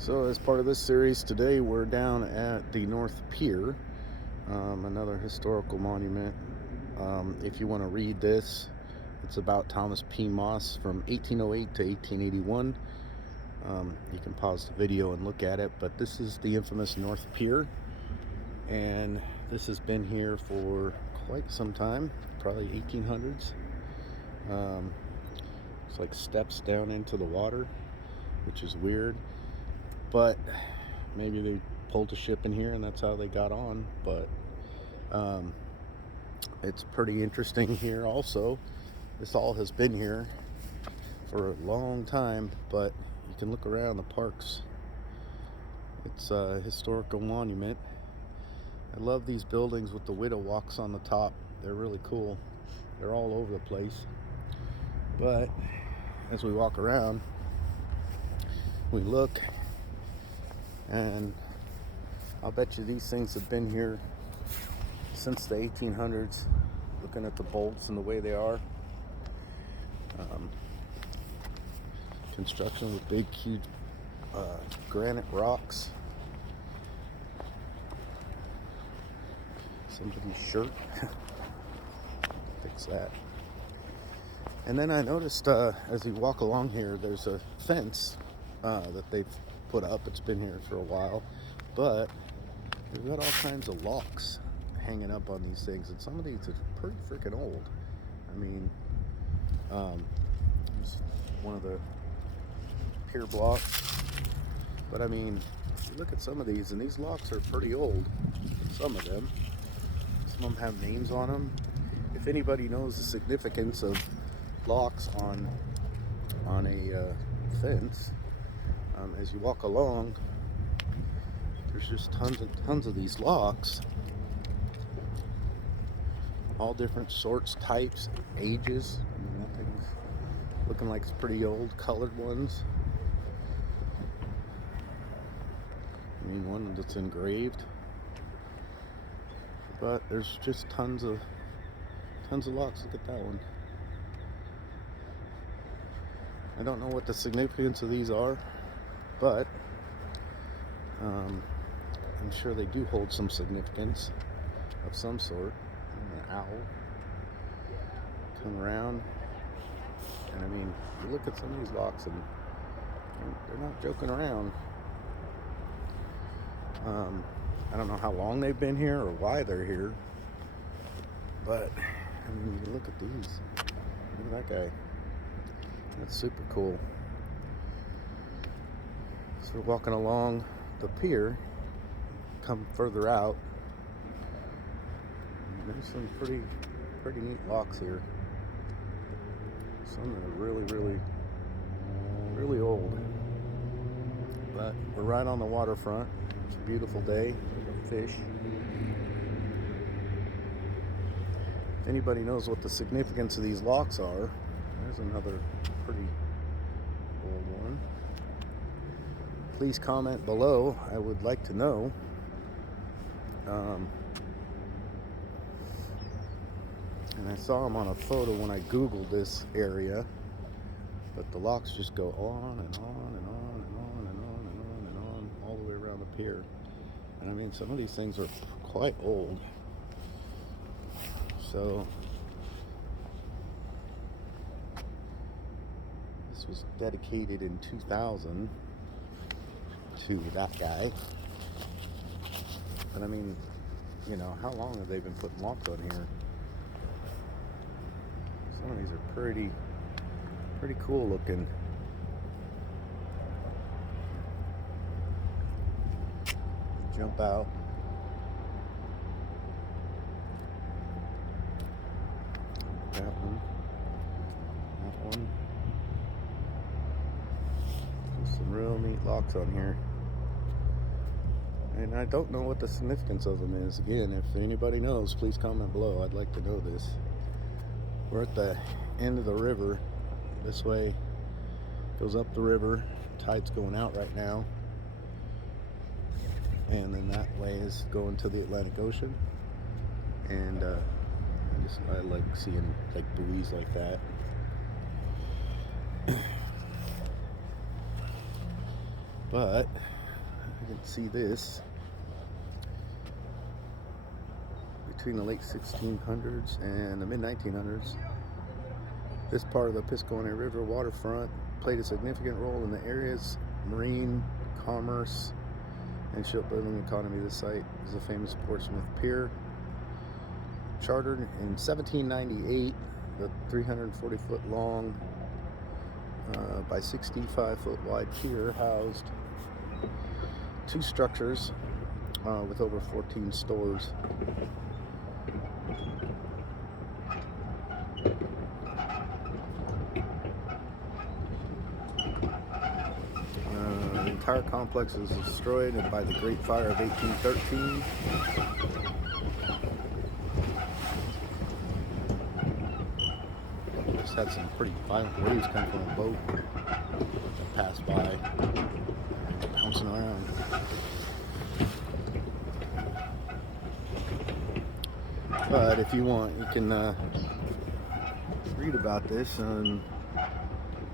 So, as part of this series today, we're down at the North Pier, another historical monument. If you want to read this, it's about Thomas P. Moss from 1808 to 1881. You can pause the video and look at it, but this is the infamous North Pier, and this has been here for quite some time, probably 1800s. It's like steps down into the water, which is weird. But maybe they pulled a ship in here and that's how they got on. But it's pretty interesting here also. This all has been here for a long time, but you can look around the parks. It's a historical monument. I love these buildings with the widow walks on the top. They're really cool. They're all over the place. But as we walk around, we look, and I'll bet you these things have been here since the 1800s. Looking at the bolts and the way they are. Construction with big, huge granite rocks. Somebody's shirt. Fix that. And then I noticed as we walk along here, there's a fence that they've put up. It's been here for a while, but they've got all kinds of locks hanging up on these things, and some of these are pretty freaking old. I mean, it's one of the pier blocks, but I mean, you look at some of these, and these locks are pretty old. Some of them have names on them. If anybody knows the significance of locks on a fence, as you walk along, there's just tons of these locks, all different sorts, types, ages. I mean, that thing's looking like it's pretty old. Colored ones. I mean, one that's engraved. But there's just tons of locks. Look at that one. I don't know what the significance of these are, but I'm sure they do hold some significance of some sort. An owl come around, and I mean, you look at some of these locks, and they're not joking around. I don't know how long they've been here or why they're here, but I mean, you look at these. Look at that guy. That's super cool. So we're walking along the pier, come further out. There's some pretty neat locks here. Some that are really old. But we're right on the waterfront. It's a beautiful day. Fish. If anybody knows what the significance of these locks are, there's another pretty old one. Please comment below. I would like to know. And I saw them on a photo when I Googled this area, but the locks just go on and on and on and on and on and on and on all the way around the pier. And I mean, some of these things are quite old. So this was dedicated in 2000 to that guy. But I mean, you know, how long have they been putting locks on here? Some of these are pretty cool looking. Jump out. That one. That one. Just some real neat locks on here. And I don't know what the significance of them is. Again, if anybody knows, please comment below. I'd like to know this. We're at the end of the river. This way goes up the river. Tide's going out right now. And then that way is going to the Atlantic Ocean. And I like seeing like buoys like that. But you can see this between the late 1600s and the mid 1900s. This part of the Piscataway River waterfront played a significant role in the area's marine, commerce, and shipbuilding economy. This site is the famous Portsmouth Pier. Chartered in 1798, the 340-foot long by 65-foot wide pier housed two structures with over 14 stores. The entire complex was destroyed by the Great Fire of 1813. Just had some pretty violent waves come from a boat that passed by, bouncing around. But if you want, you can read about this and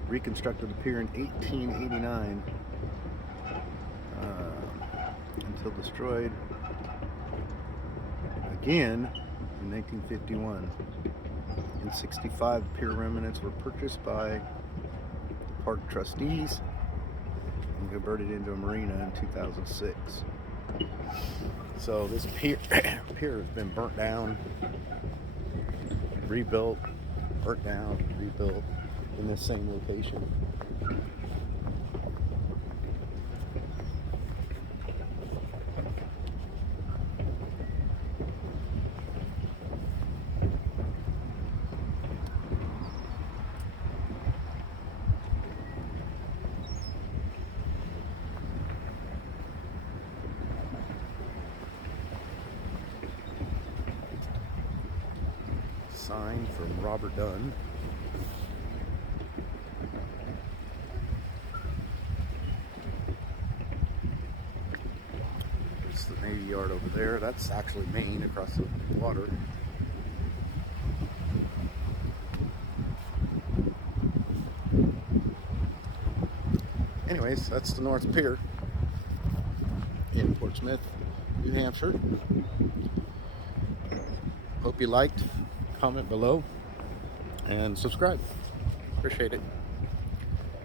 reconstructed the pier in 1889 until destroyed again in 1951. In 65, the pier remnants were purchased by the park trustees and converted into a marina in 2006. So this pier has been burnt down, rebuilt, burnt down, rebuilt in this same location. Sign from Robert Dunn. There's the Navy Yard over there. That's actually Maine across the water. Anyways, that's the North Pier in Portsmouth, New Hampshire. Hope you liked. Comment below and subscribe. Appreciate it.